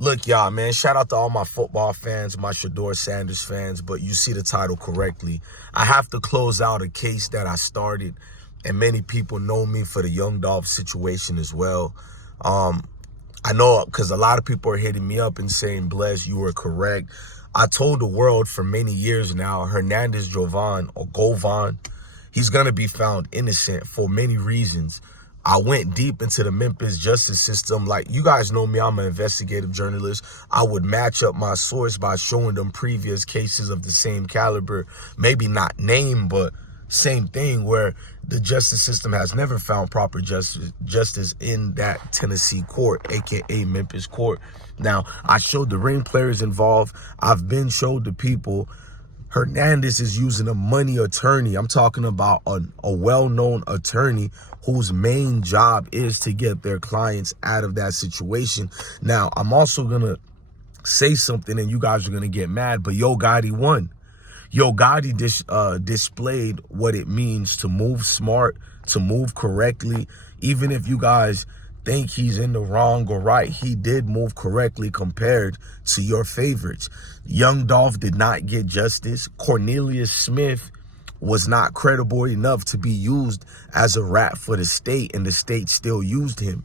Look, y'all, man, shout out to all my football fans, my Shador Sanders fans, but you see the title correctly. I have to close out a case that I started, and many people know me for the young Dolph situation as well. I know because a lot of people are hitting me up and saying, Bless, you were correct. I told the world for many years now, Hernandez Govan, he's going to be found innocent for many reasons. I went deep into the Memphis justice system. Like, you guys know me, I'm an investigative journalist. I would match up my source by showing them previous cases of the same caliber, maybe not name, but same thing, where the justice system has never found proper justice in that Tennessee court, aka Memphis court. Now, I showed the ring players involved. I've been showed the people. Hernandez is using a money attorney. I'm talking about a well-known attorney whose main job is to get their clients out of that situation. Now, I'm also going to say something and you guys are going to get mad, but Yo Gotti won. Yo Gotti displayed what it means to move smart, to move correctly. Even if you guys think he's in the wrong or right, he did move correctly compared to your favorites. Young Dolph did not get justice. Cornelius Smith was not credible enough to be used as a rat for the state, and the state still used him.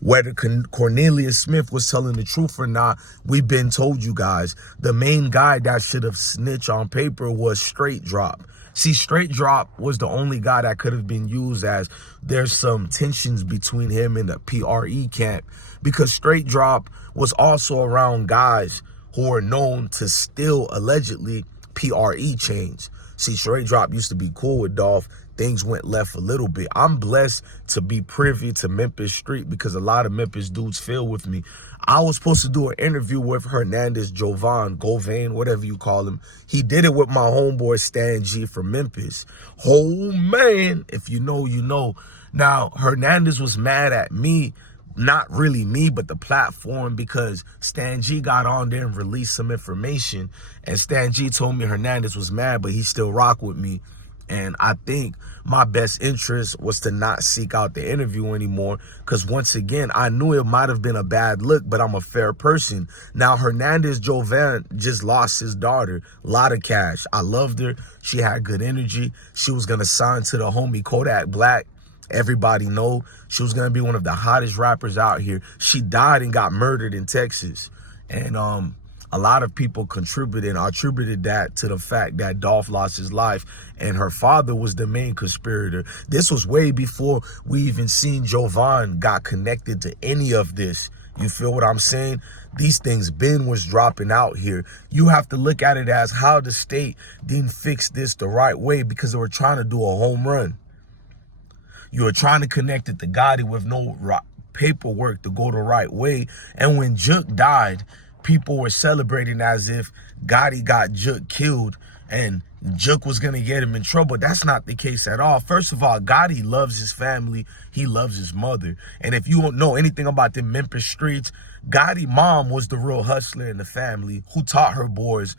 Whether Cornelius Smith was telling the truth or not, we've been told you guys. The main guy that should have snitched on paper was Straight Drop. See, Straight Drop was the only guy that could have been used, as there's some tensions between him and the PRE camp, because Straight Drop was also around guys who are known to steal, allegedly, PRE chains. See, Straight Drop used to be cool with Dolph. Things went left a little bit. I'm blessed to be privy to Memphis Street because a lot of Memphis dudes feel with me. I was supposed to do an interview with Hernandez, Govan, whatever you call him. He did it with my homeboy Stan G from Memphis. Oh, man, if you know, you know. Now, Hernandez was mad at me. Not really me, but the platform, because Stan G got on there and released some information. And Stan G told me Hernandez was mad, but he still rock with me. And I think my best interest was to not seek out the interview anymore, because once again, I knew it might have been a bad look, but I'm a fair person. Now, Hernandez Govan just lost his daughter. A lot of cash. I loved her. She had good energy. She was going to sign to the homie Kodak Black. Everybody know she was going to be one of the hottest rappers out here. She died and got murdered in Texas. And a lot of people attributed that to the fact that Dolph lost his life and her father was the main conspirator. This was way before we even seen Govan got connected to any of this. You feel what I'm saying? These things Ben was dropping out here. You have to look at it as how the state didn't fix this the right way, because they were trying to do a home run. You were trying to connect it to Gotti with no paperwork to go the right way. And when Jook died, people were celebrating as if Gotti got Jook killed and Jook was going to get him in trouble. That's not the case at all. First of all, Gotti loves his family. He loves his mother. And if you don't know anything about the Memphis streets, Gotti's mom was the real hustler in the family who taught her boys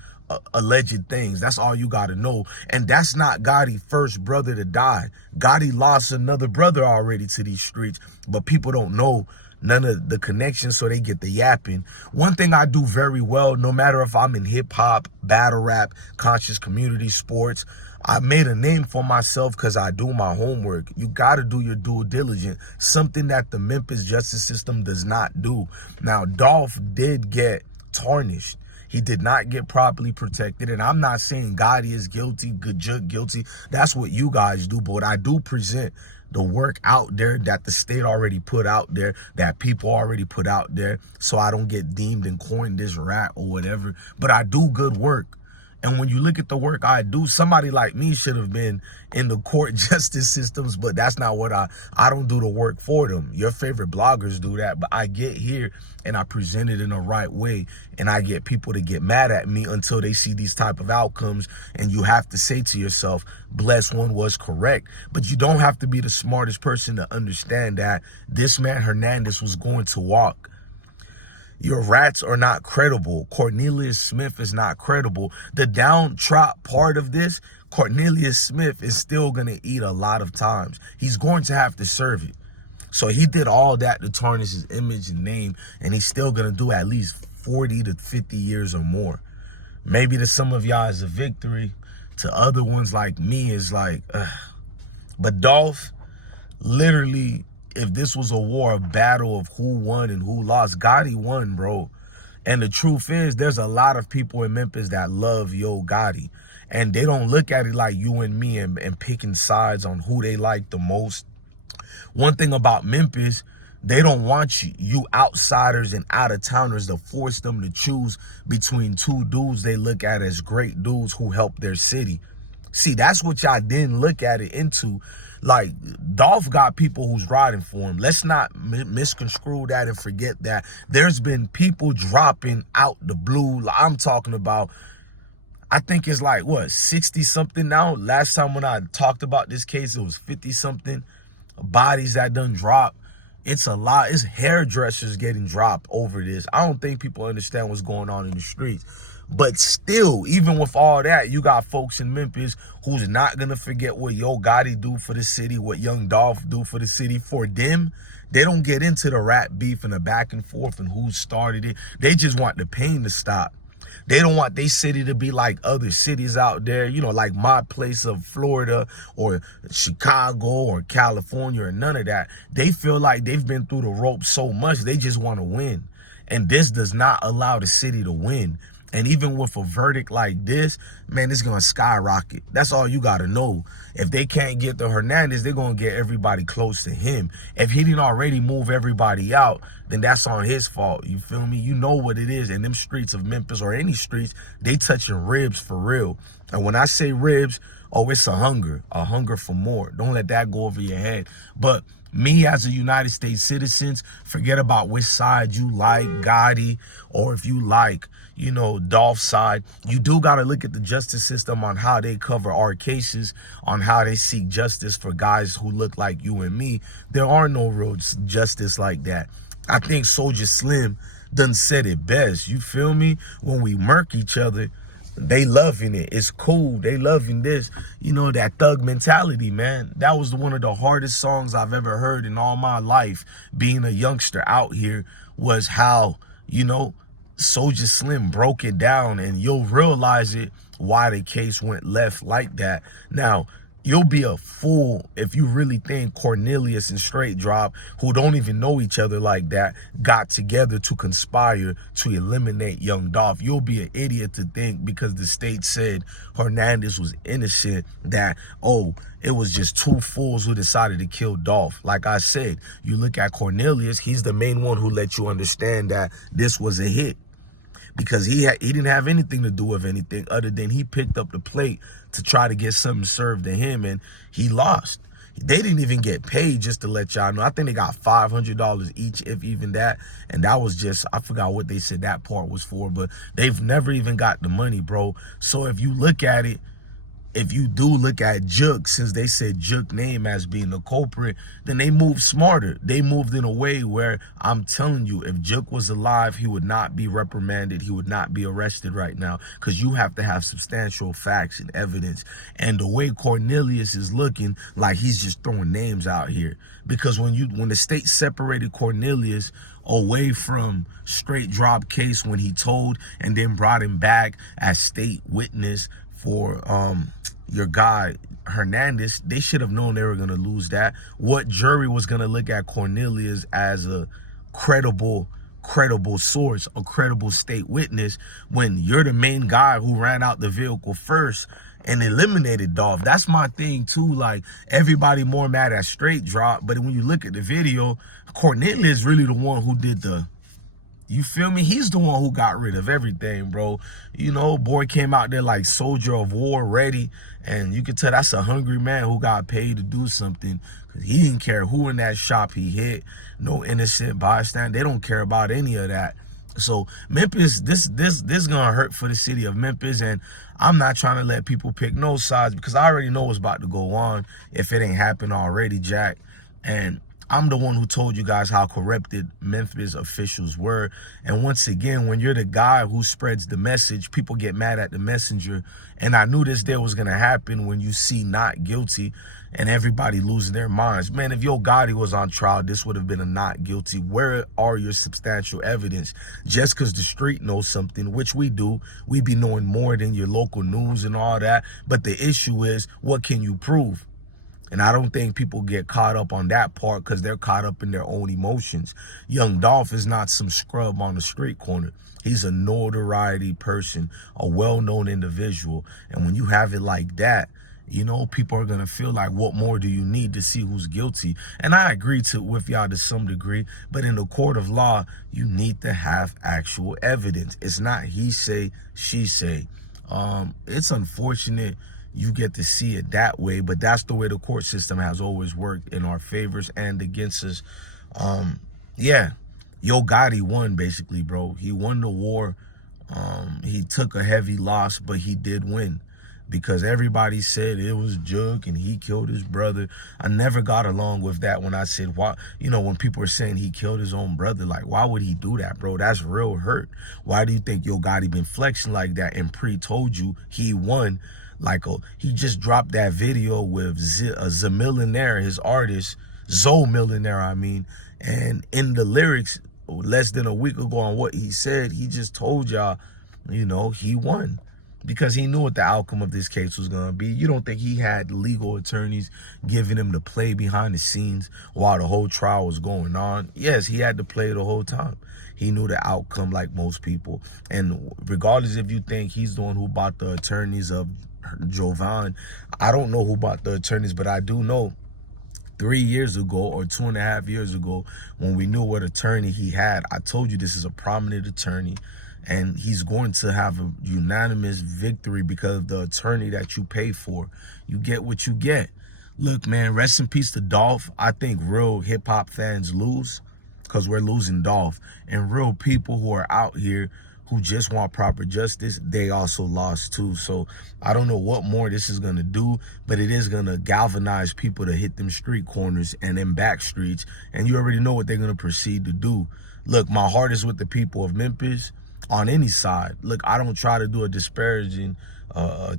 alleged things. That's all you got to know. And that's not Gotti's first brother to die. Gotti lost another brother already to these streets, but people don't know none of the connections, so they get the yapping. One thing I do very well, no matter if I'm in hip-hop, battle rap, conscious community, sports, I made a name for myself because I do my homework. You got to do your due diligence, something that the Memphis justice system does not do. Now, Dolph did get tarnished. He did not get properly protected. And I'm not saying Gotti is guilty, Jook guilty. That's what you guys do. But I do present the work out there that the state already put out there, that people already put out there, so I don't get deemed and coined this rat or whatever. But I do good work. And when you look at the work I do, somebody like me should have been in the court justice systems, but that's not what I don't do the work for them. Your favorite bloggers do that, but I get here and I present it in the right way, and I get people to get mad at me until they see these type of outcomes. And you have to say to yourself, Bless one was correct. But you don't have to be the smartest person to understand that this man Hernandez was going to walk. Your rats are not credible. Cornelius Smith is not credible. The downtrot part of this, Cornelius Smith is still going to eat a lot of times. He's going to have to serve it. So he did all that to tarnish his image and name, and he's still going to do at least 40 to 50 years or more. Maybe to some of y'all is a victory. To other ones like me is like, ugh. But Dolph, literally, if this was a war, a battle of who won and who lost, Gotti won, bro. And the truth is, there's a lot of people in Memphis that love Yo Gotti. And they don't look at it like you and me and picking sides on who they like the most. One thing about Memphis, they don't want you outsiders and out-of-towners to force them to choose between two dudes they look at as great dudes who help their city. See, that's what y'all didn't look at it into. Like, Dolph got people who's riding for him. Let's not misconstrue that and forget that. There's been people dropping out the blue. I'm talking about, I think it's like, what, 60-something now? Last time when I talked about this case, it was 50-something bodies that done dropped. It's a lot. It's hairdressers getting dropped over this. I don't think people understand what's going on in the streets. But still, even with all that, you got folks in Memphis who's not going to forget what Yo Gotti do for the city, what Young Dolph do for the city. For them, they don't get into the rap beef and the back and forth and who started it. They just want the pain to stop. They don't want their city to be like other cities out there, you know, like my place of Florida or Chicago or California or none of that. They feel like they've been through the ropes so much, they just want to win. And this does not allow the city to win. And even with a verdict like this, man, it's going to skyrocket. That's all you got to know. If they can't get the Hernandez, they're going to get everybody close to him. If he didn't already move everybody out, then that's on his fault. You feel me? You know what it is. In them streets of Memphis or any streets, they touching ribs for real. And when I say ribs, oh, it's a hunger for more. Don't let that go over your head. But me as a United States citizen, forget about which side you like, Gotti, or if you like, you know, Dolph's side. You do got to look at the justice system on how they cover our cases, on how they seek justice for guys who look like you and me. There are no real justice like that. I think Soulja Slim done said it best. You feel me? When we murk each other, they loving it. It's cool. They loving this. You know, that thug mentality, man. That was one of the hardest songs I've ever heard in all my life. Being a youngster out here was how, you know, Soulja Slim broke it down, and you'll realize it why the case went left like that. Now, you'll be a fool if you really think Cornelius and Straight Drop, who don't even know each other like that, got together to conspire to eliminate Young Dolph. You'll be an idiot to think because the state said Hernandez was innocent that, oh, it was just two fools who decided to kill Dolph. Like I said, you look at Cornelius, he's the main one who let you understand that this was a hit. Because he didn't have anything to do with anything other than he picked up the plate to try to get something served to him, and he lost. They didn't even get paid, just to let y'all know. I think they got $500 each, if even that. And that was just, I forgot what they said that part was for, but they've never even got the money, bro. So if you look at it, if you do look at Juke, since they said Juke name as being the culprit, then they moved smarter. They moved in a way where, I'm telling you, if Juke was alive, he would not be reprimanded. He would not be arrested right now, because you have to have substantial facts and evidence. And the way Cornelius is looking, like he's just throwing names out here. Because when the state separated Cornelius away from Straight Drop case, when he told and then brought him back as state witness for your guy Hernandez, they should have known they were going to lose that. What jury was going to look at Cornelius as a credible source, a credible state witness, when you're the main guy who ran out the vehicle first and eliminated Dolph? That's my thing too. Like, everybody more mad at Straight Drop, but when you look at the video, Cornelius is really the one who did the, you feel me? He's the one who got rid of everything, bro. You know, boy came out there like soldier of war, ready. And you can tell that's a hungry man who got paid to do something. Because he didn't care who in that shop he hit. No innocent bystander. They don't care about any of that. So Memphis, this gonna hurt for the city of Memphis. And I'm not trying to let people pick no sides, because I already know what's about to go on if it ain't happened already, Jack. And I'm the one who told you guys how corrupted Memphis officials were. And once again, when you're the guy who spreads the message, people get mad at the messenger. And I knew this day was going to happen when you see not guilty and everybody losing their minds. Man, if Yo Gotti was on trial, this would have been a not guilty. Where are your substantial evidence? Just because the street knows something, which we do, we be knowing more than your local news and all that. But the issue is, what can you prove? And I don't think people get caught up on that part because they're caught up in their own emotions. Young Dolph is not some scrub on the street corner. He's a notoriety person, a well-known individual. And when you have it like that, you know, people are going to feel like, what more do you need to see who's guilty? And I agree with y'all to some degree, but in the court of law, you need to have actual evidence. It's not he say, she say. It's unfortunate you get to see it that way, but that's the way the court system has always worked in our favors and against us. Yeah, Yo Gotti won basically, bro. He won the war. He took a heavy loss, but he did win because everybody said it was Jug and he killed his brother. I never got along with that when I said, why, you know, when people are saying he killed his own brother, like, why would he do that, bro? That's real hurt. Why do you think Yo Gotti been flexing like that and told you he won? Like, he just dropped that video with Millionaire, his artist, Zoe Millionaire, I mean. And in the lyrics, less than a week ago on what he said, he just told y'all, you know, he won. Because he knew what the outcome of this case was going to be. You don't think he had legal attorneys giving him the play behind the scenes while the whole trial was going on? Yes, he had to play the whole time. He knew the outcome like most people. And regardless if you think he's the one who bought the attorneys of Govan, I don't know who bought the attorneys, but I do know 3 years ago or 2.5 years ago, when we knew what attorney he had, I told you this is a prominent attorney. And he's going to have a unanimous victory because of the attorney that you pay for. You get what you get. Look, man, rest in peace to Dolph. I think real hip-hop fans lose because we're losing Dolph. And real people who are out here who just want proper justice, they also lost too. So I don't know what more this is going to do, but it is going to galvanize people to hit them street corners and them back streets. And you already know what they're going to proceed to do. Look, my heart is with the people of Memphis. On any side. Look, I don't try to do a disparaging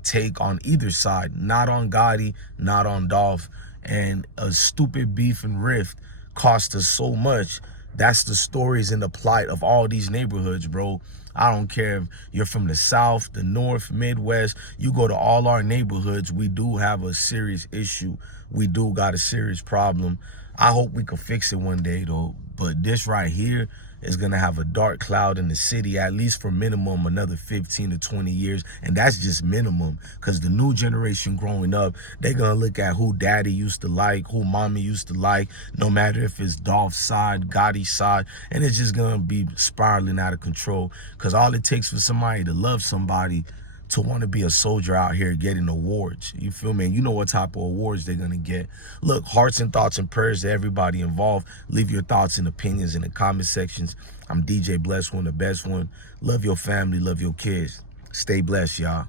take on either side. Not on Gotti, not on Dolph. And a stupid beef and rift cost us so much. That's the stories and the plight of all these neighborhoods, bro. I don't care if you're from the South, the North, Midwest. You go to all our neighborhoods, we do have a serious issue. We do got a serious problem. I hope we can fix it one day, though. But this right here is going to have a dark cloud in the city, at least for minimum another 15 to 20 years. And that's just minimum, because the new generation growing up, they're going to look at who daddy used to like, who mommy used to like, no matter if it's Dolph's side, Gotti's side. And it's just going to be spiraling out of control, because all it takes for somebody to love somebody to want to be a soldier out here getting awards. You feel me? And you know what type of awards they're going to get. Look, hearts and thoughts and prayers to everybody involved. Leave your thoughts and opinions in the comment sections. I'm DJ Blessed One, the best one. Love your family, love your kids. Stay blessed, y'all.